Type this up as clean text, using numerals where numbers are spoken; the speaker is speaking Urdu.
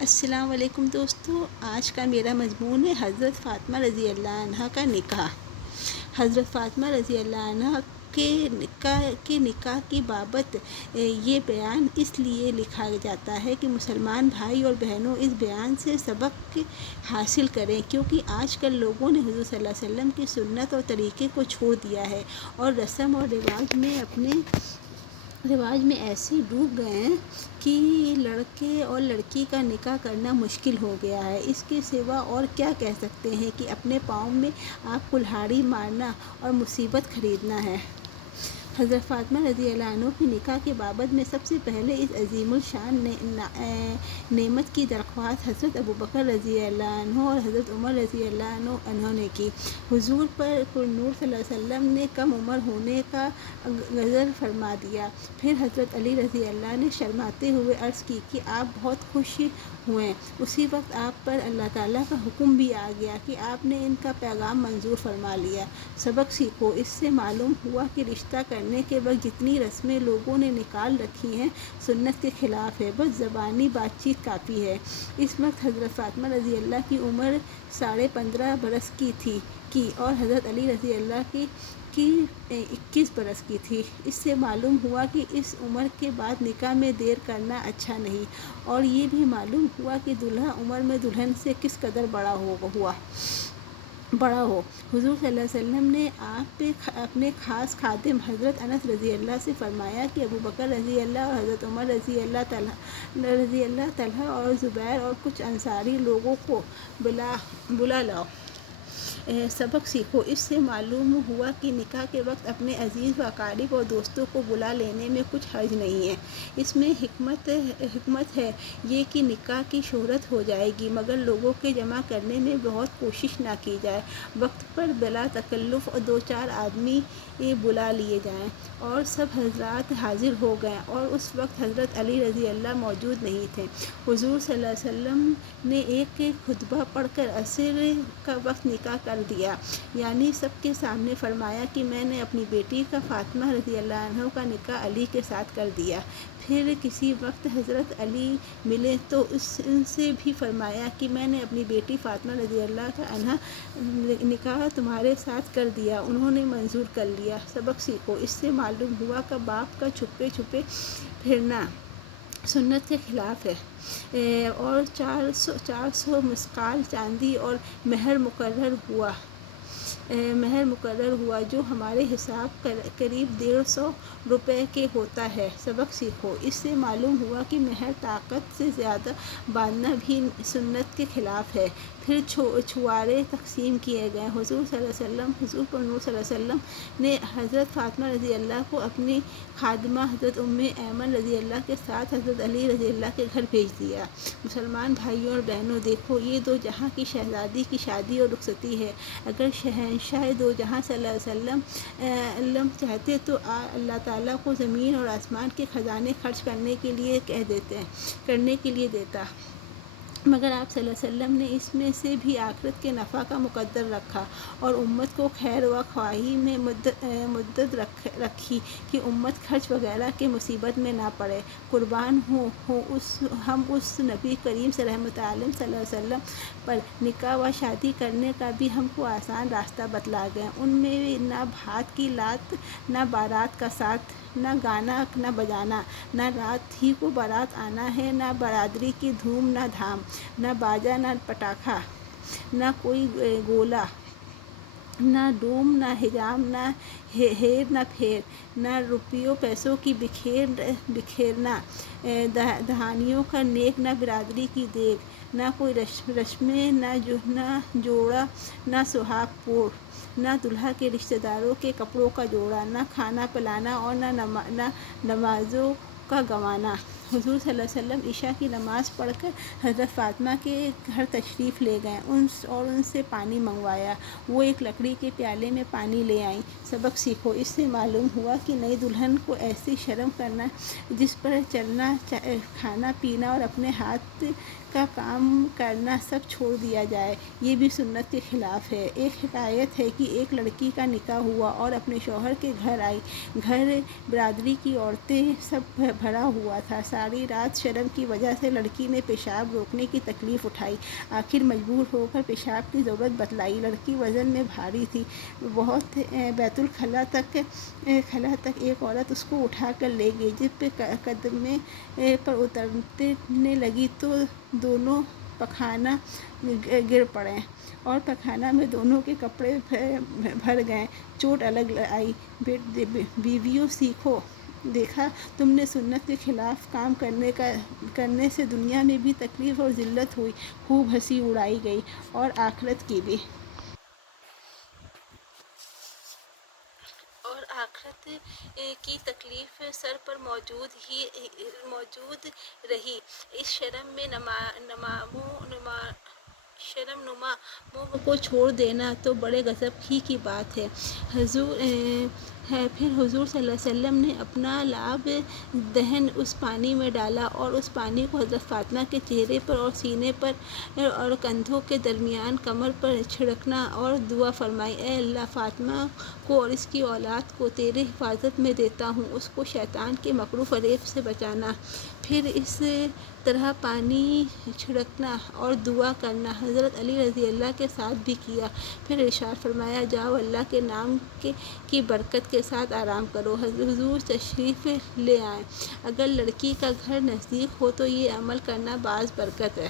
السلام علیکم دوستو، آج کا میرا مضمون ہے حضرت فاطمہ رضی اللہ عنہ کا نکاح۔ حضرت فاطمہ رضی اللہ عنہ کے نکاح کی بابت یہ بیان اس لیے لکھا جاتا ہے کہ مسلمان بھائی اور بہنوں اس بیان سے سبق حاصل کریں، کیونکہ آج کل لوگوں نے حضور صلی اللہ علیہ وسلم کی سنت اور طریقے کو چھوڑ دیا ہے اور رسم اور رواج میں ایسے ڈوب گئے ہیں کہ لڑکے اور لڑکی کا نکاح کرنا مشکل ہو گیا ہے۔ اس کے سوا اور کیا کہہ سکتے ہیں کہ اپنے پاؤں میں آپ کلہاڑی مارنا اور مصیبت خریدنا ہے۔ حضرت فاطمہ رضی اللہ عنہ کی نکاح کے بابت میں سب سے پہلے اس عظیم الشان نعمت کی درخواست حضرت ابوبکر رضی اللہ عنہ اور حضرت عمر رضی اللہ عنہ نے کی۔ حضور پر نور صلی اللہ علیہ وسلم نے کم عمر ہونے کا غضب فرما دیا۔ پھر حضرت علی رضی اللہ نے شرماتے ہوئے عرض کی کہ آپ بہت خوش ہوئے۔ اسی وقت آپ پر اللہ تعالیٰ کا حکم بھی آ گیا کہ آپ نے ان کا پیغام منظور فرما لیا۔ سبق سیکھو۔ اس سے معلوم ہوا کہ رشتہ کرنے کے وقت جتنی رسمیں لوگوں نے نکال رکھی ہیں سنت کے خلاف ہے، بس زبانی بات چیت کافی ہے۔ اس وقت حضرت فاطمہ رضی اللہ کی عمر 15.5 برس کی اور حضرت علی رضی اللہ کی 21 برس کی تھی۔ اس سے معلوم ہوا کہ اس عمر کے بعد نکاح میں دیر کرنا اچھا نہیں، اور یہ بھی معلوم ہوا کہ دلہا عمر میں دلہن سے کس قدر بڑا ہو۔ حضور صلی اللہ علیہ وسلم نے آپ پہ اپنے خاص خادم حضرت انس رضی اللہ سے فرمایا کہ ابوبکر رضی اللہ اور حضرت عمر رضی اللہ طلحہ اور زبیر اور کچھ انصاری لوگوں کو بلا لاؤ۔ سبق سیکھو۔ اس سے معلوم ہوا کہ نکاح کے وقت اپنے عزیز و اقارب اور دوستوں کو بلا لینے میں کچھ حرج نہیں ہے۔ اس میں حکمت ہے یہ کہ نکاح کی شہرت ہو جائے گی، مگر لوگوں کے جمع کرنے میں بہت کوشش نہ کی جائے۔ وقت پر بلا تکلف 2-4 آدمی بلا لیے جائیں۔ اور سب حضرات حاضر ہو گئے اور اس وقت حضرت علی رضی اللہ موجود نہیں تھے۔ حضور صلی اللہ علیہ وسلم نے ایک خطبہ پڑھ کر عصر کا وقت نکاح کر دیا، یعنی سب کے سامنے فرمایا کہ میں نے اپنی بیٹی کا فاطمہ رضی اللہ عنہ کا نکاح علی کے ساتھ کر دیا۔ پھر کسی وقت حضرت علی ملے تو ان سے بھی فرمایا کہ میں نے اپنی بیٹی فاطمہ رضی اللہ عنہ نکاح تمہارے ساتھ کر دیا۔ انہوں نے منظور کر لیا۔ سبق سیکھو۔ اس سے معلوم ہوا کہ باپ کا چھپے پھرنا سنت کے خلاف ہے، اور 400 مثقال چاندی اور مہر مقرر ہوا جو ہمارے حساب قریب 150 روپے کے ہوتا ہے۔ سبق سیکھو۔ اس سے معلوم ہوا کہ مہر طاقت سے زیادہ باندھنا بھی سنت کے خلاف ہے۔ پھر چھوارے تقسیم کیے گئے۔ حضور پر نور صلی اللہ علیہ وسلم نے حضرت فاطمہ رضی اللہ کو اپنی خادمہ حضرت ام ایمن رضی اللہ کے ساتھ حضرت علی رضی اللہ کے گھر بھیج دیا۔ مسلمان بھائیوں اور بہنوں، دیکھو یہ دو جہاں کی شہزادی کی شادی اور رخصتی ہے۔ اگر شہنشاہ دو جہاں صلی اللہ علیہ وسلم چاہتے تو اللہ تعالیٰ کو زمین اور آسمان کے خزانے خرچ کرنے کے لیے دیتا، مگر آپ صلی اللہ علیہ وسلم نے اس میں سے بھی آخرت کے نفع کا مقدر رکھا اور امت کو خیر و خواہی میں مدد رکھی کہ امت خرچ وغیرہ کے مصیبت میں نہ پڑے۔ قربان ہم اس نبی کریم صلی اللہ علیہ وسلم پر نکاح و شادی کرنے کا بھی ہم کو آسان راستہ بتلا گئے۔ ان میں نہ بھات کی لات، نہ بارات کا ساتھ، نہ گانا نہ بجانا، نہ رات ہی کو بارات آنا ہے، نہ برادری کی دھوم نہ دھام، نہ باجا نہ پٹاخہ، نہ کوئی گولا، نہ ڈوم نہ حجام، نہ ہیر نہ پھیر، نہ روپیوں پیسوں کی بکھیرنا، دہانیوں کا نیک، نہ برادری کی دیگ، نہ کوئی رشمیں، نہ جوڑا، نہ سہاگ پور، نہ دلہا کے رشتہ داروں کے کپڑوں کا جوڑا، نہ کھانا پلانا اور نہ نمازوں کا گنوانا۔ حضور صلی اللہ علیہ وسلم عشاء کی نماز پڑھ کر حضرت فاطمہ کے گھر تشریف لے گئے اور ان سے پانی منگوایا۔ وہ ایک لکڑی کے پیالے میں پانی لے آئیں۔ سبق سیکھو۔ اس سے معلوم ہوا کہ نئی دلہن کو ایسی شرم کرنا جس پر چلنا، کھانا پینا اور اپنے ہاتھ کا کام کرنا سب چھوڑ دیا جائے، یہ بھی سنت کے خلاف ہے۔ ایک حکایت ہے کہ ایک لڑکی کا نکاح ہوا اور اپنے شوہر کے گھر آئی۔ گھر برادری کی عورتیں سب بھرا ہوا تھا، ساری رات شرم کی وجہ سے لڑکی نے پیشاب روکنے کی تکلیف اٹھائی، آخر مجبور ہو کر پیشاب کی ضرورت بتلائی۔ لڑکی وزن میں بھاری تھی بہت، بیت الخلا تک ایک عورت اس کو اٹھا کر لے گئی۔ جب قدمے پر اترنے لگی تو دونوں پخانہ گر پڑے اور پخانہ میں دونوں کے کپڑے بھر گئے، چوٹ الگ آئی۔ بیویوں سیکھو، دیکھا تم نے سنت کے خلاف کام کرنے سے دنیا میں بھی تکلیف اور ذلت ہوئی، خوب ہنسی اڑائی گئی اور آخرت کی تکلیف سر پر موجود رہی۔ اس شرم نما موم کو چھوڑ دینا تو بڑے غضب ہی کی بات ہے۔ پھر حضور صلی اللہ علیہ وسلم نے اپنا لعاب دہن اس پانی میں ڈالا اور اس پانی کو حضرت فاطمہ کے چہرے پر اور سینے پر اور کندھوں کے درمیان کمر پر چھڑکنا اور دعا فرمائی، اے اللہ، فاطمہ کو اور اس کی اولاد کو تیرے حفاظت میں دیتا ہوں، اس کو شیطان کے مکر و فریب سے بچانا۔ پھر اس طرح پانی چھڑکنا اور دعا کرنا حضرت علی رضی اللہ کے ساتھ بھی کیا۔ پھر ارشاد فرمایا، جاؤ، اللہ کے نام کی برکت کے ساتھ آرام کرو۔ حضور تشریف لے آئے۔ اگر لڑکی کا گھر نزدیک ہو تو یہ عمل کرنا باعث برکت ہے۔